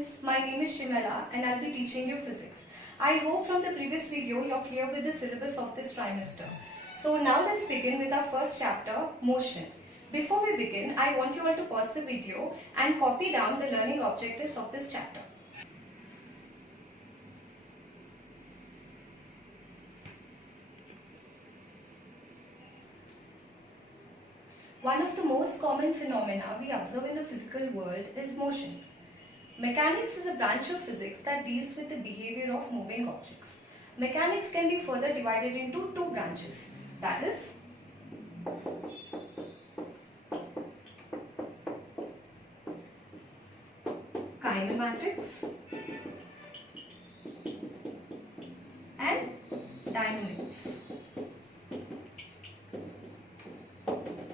students, my name is Shimala and I'll be teaching you physics. I hope from the previous video you're clear with the syllabus of this trimester. So now let's begin with our first chapter, motion. Before we begin, I want you all to pause the video and copy down the learning objectives of this chapter. One of the most common phenomena we observe in the physical world is motion. Mechanics is a branch of physics that deals with the behavior of moving objects. Mechanics can be further divided into two branches, that is, kinematics and dynamics.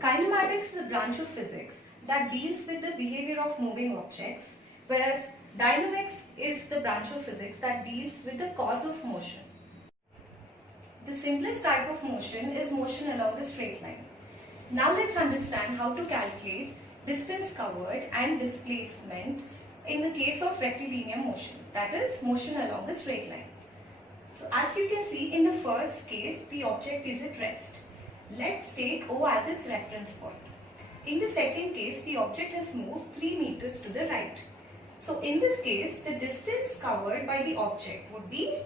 Kinematics is a branch of physics that deals with the behavior of moving objects, whereas dynamics is the branch of physics that deals with the cause of motion. The simplest type of motion is motion along a straight line. Now let's understand how to calculate distance covered and displacement in the case of rectilinear motion, that is, motion along a straight line. So as you can see, in the first case, the object is at rest. Let's take O as its reference point. In the second case, the object has moved 3 meters to the right. So in this case, the distance covered by the object would be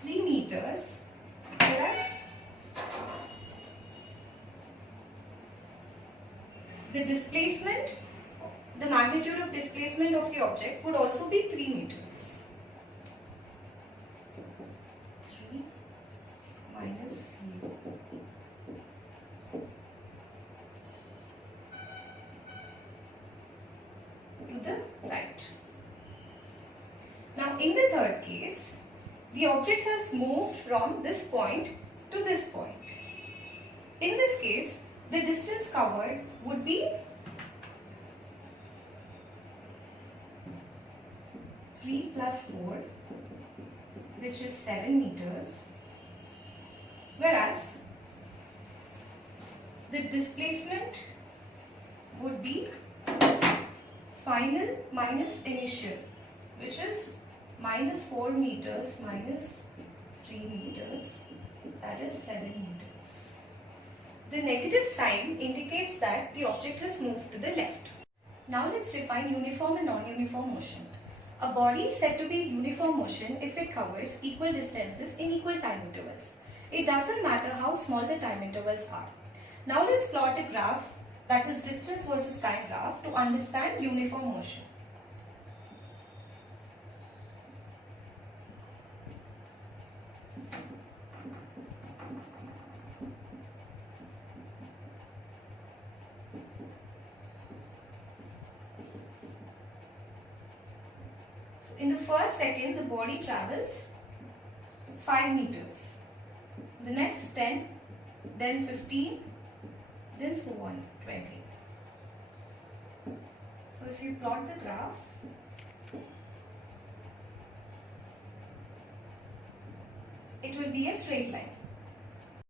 3 meters, whereas the displacement, the magnitude of displacement of the object would also be 3 meters. 3 minus u to the right. Now in the third case, the object has moved from this point to this point. In this case, the distance covered would be 3 plus 4, which is 7 meters, whereas the displacement would be final minus initial, which is minus 4 meters minus 3 meters, that is 7 meters. The negative sign indicates that the object has moved to the left. Now let's define uniform and non-uniform motion. A body is said to be in uniform motion if it covers equal distances in equal time intervals. It doesn't matter how small the time intervals are. Now let's plot a graph, that is distance versus time graph, to understand uniform motion. So in the first second, the body travels 5 meters. The next 10, then 15, then so on, 20. So if you plot the graph, it will be a straight line.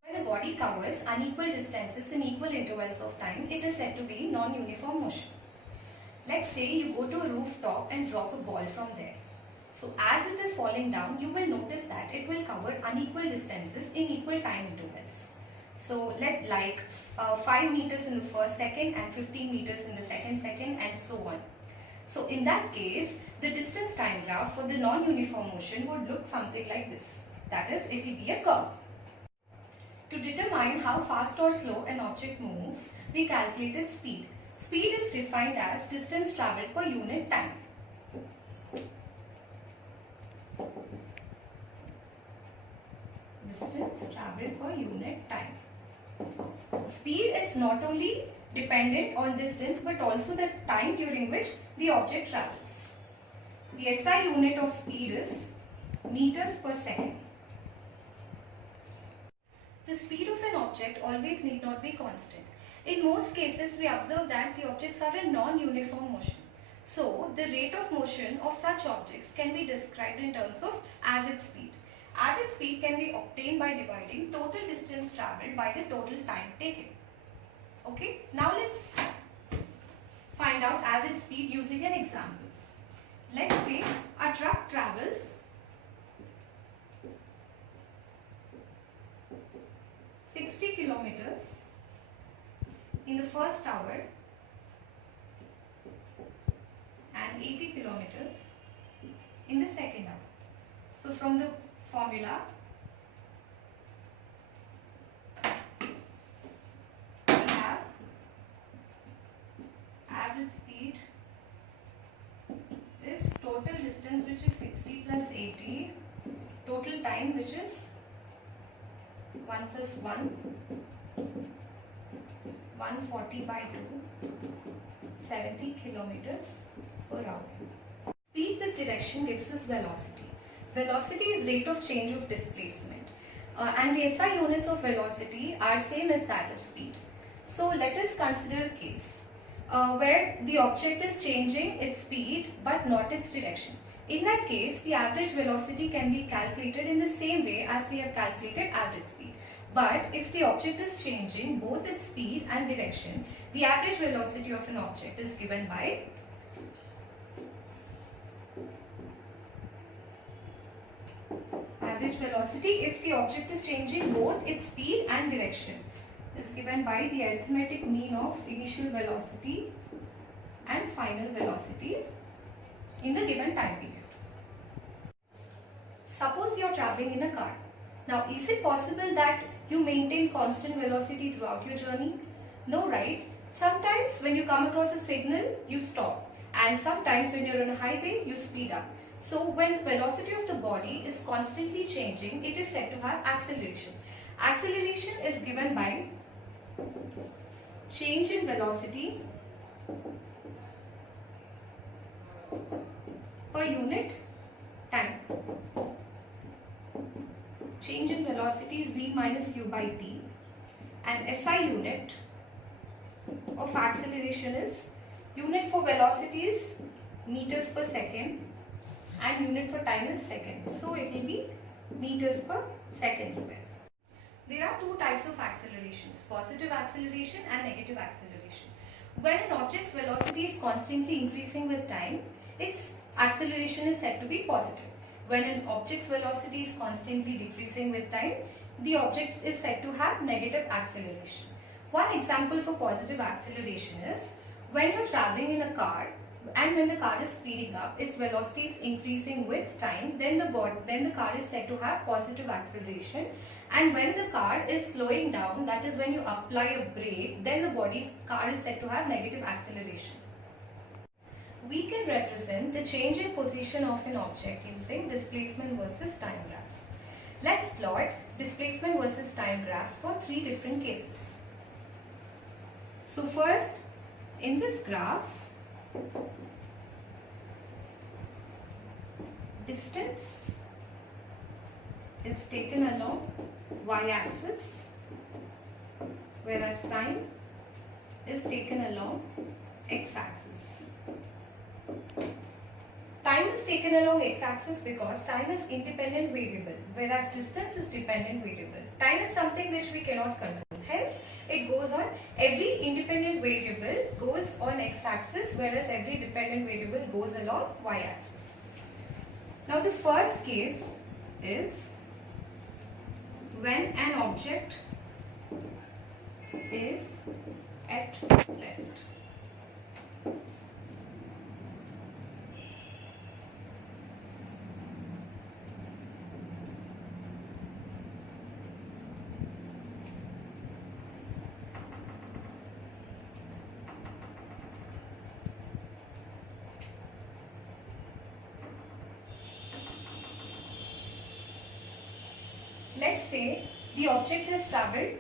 When a body covers unequal distances in equal intervals of time, it is said to be non-uniform motion. Let's say you go to a rooftop and drop a ball from there. So as it is falling down, you will notice that it will cover unequal distances in equal time intervals. So like 5 meters in the first second and 15 meters in the second second and so on. So in that case, the distance time graph for the non-uniform motion would look something like this. That is, it will be a curve. To determine how fast or slow an object moves, we calculated speed. Speed is defined as distance travelled per unit time. Distance travelled per unit time. So speed is not only dependent on distance but also the time during which the object travels. The SI unit of speed is meters per second. The speed of an object always need not be constant. In most cases, we observe that the objects are in non-uniform motion. So, the rate of motion of such objects can be described in terms of average speed. Average speed can be obtained by dividing total distance travelled by the total time taken. Okay, now let's find out average speed using an example. Let's say a truck travels 60 kilometers in the first hour and 80 kilometers in the second hour. So from the formula, we have average speed is total distance, which is 60 plus 80, total time, which is 1 plus 1, 140 by 2, 70 kilometers per hour. Speed with direction gives us velocity. Velocity is rate of change of displacement. And the SI units of velocity are same as that of speed. So let us consider a case where the object is changing its speed but not its direction. In that case, the average velocity can be calculated in the same way as we have calculated average speed. But if the object is changing both its speed and direction, the average velocity of an object is given by average velocity if the object is changing both its speed and direction is given by the arithmetic mean of initial velocity and final velocity in the given time period. Suppose you are traveling in a car. Now, is it possible that you maintain constant velocity throughout your journey? No, right? Sometimes when you come across a signal, you stop, and sometimes when you're on a highway, you speed up. So when the velocity of the body is constantly changing, it is said to have acceleration. Acceleration is given by change in velocity per unit time. Change in velocity is v minus u by t, and SI unit of acceleration is, unit for velocity is meters per second and unit for time is second. So it will be meters per second square. There are two types of accelerations, positive acceleration and negative acceleration. When an object's velocity is constantly increasing with time, its acceleration is said to be positive. When an object's velocity is constantly decreasing with time, the object is said to have negative acceleration. One example for positive acceleration is when you're traveling in a car and when the car is speeding up, its velocity is increasing with time, then the car is said to have positive acceleration. And when the car is slowing down, that is when you apply a brake, then the car is said to have negative acceleration. We can represent the change in position of an object using displacement versus time graphs. Let's plot displacement versus time graphs for three different cases. So first, in this graph, distance is taken along y-axis, whereas time is taken along x-axis. Time is taken along x-axis because time is independent variable, whereas distance is dependent variable. Time is something which we cannot control. Hence, it goes on, every independent variable goes on x-axis, whereas every dependent variable goes along y-axis. Now, the first case is when an object is at rest. Let's say the object has traveled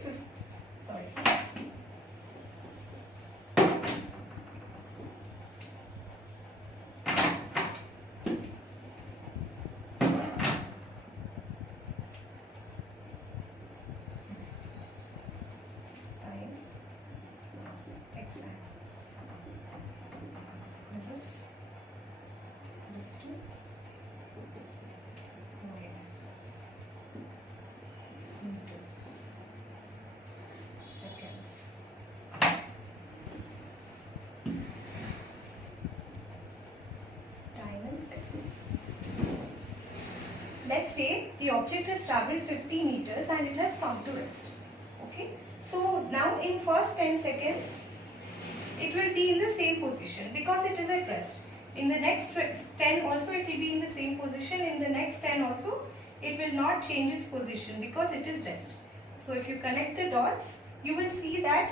the object has travelled 50 meters and it has come to rest. Okay. So now in first 10 seconds, it will be in the same position because it is at rest. In the next 10 also it will be in the same position. In the next 10 also it will not change its position because it is rest. So if you connect the dots, you will see that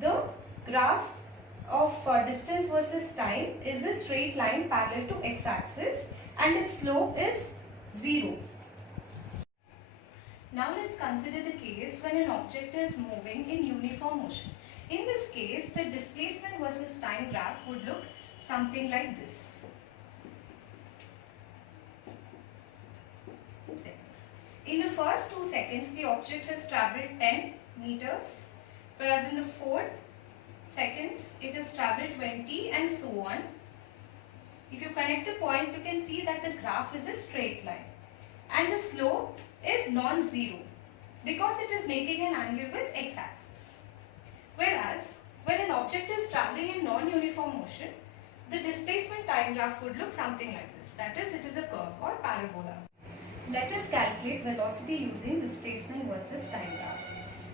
the graph of distance versus time is a straight line parallel to x-axis and its slope is 0. Now let's consider the case when an object is moving in uniform motion. In this case, the displacement versus time graph would look something like this. In the first 2 seconds, the object has travelled 10 meters, whereas in the 4 seconds, it has travelled 20 and so on. If you connect the points, you can see that the graph is a straight line and the slope is non-zero because it is making an angle with x-axis. Whereas, when an object is travelling in non-uniform motion, the displacement time graph would look something like this. That is, it is a curve or parabola. Let us calculate velocity using displacement versus time graph.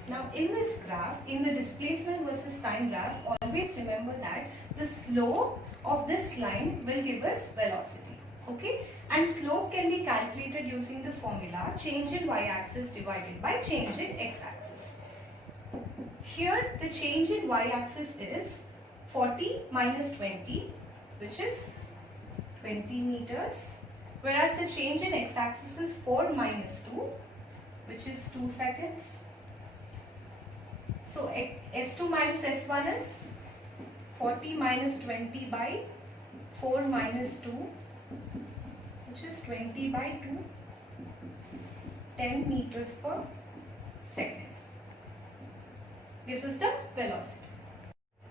Now, in this graph, in the displacement versus time graph, always remember that the slope of this line will give us velocity. Okay, and slope can be calculated using the formula change in y-axis divided by change in x-axis. Here the change in y-axis is 40 minus 20, which is 20 meters, whereas the change in x-axis is 4 minus 2, which is 2 seconds. So S2 minus S1 is 40 minus 20 by 4 minus 2, which is 20 by 2, 10 meters per second. Gives us the velocity.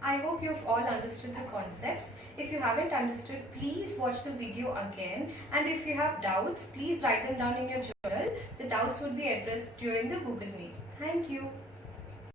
I hope you've all understood the concepts. If you haven't understood, please watch the video again. And if you have doubts, please write them down in your journal. The doubts would be addressed during the Google Meet. Thank you.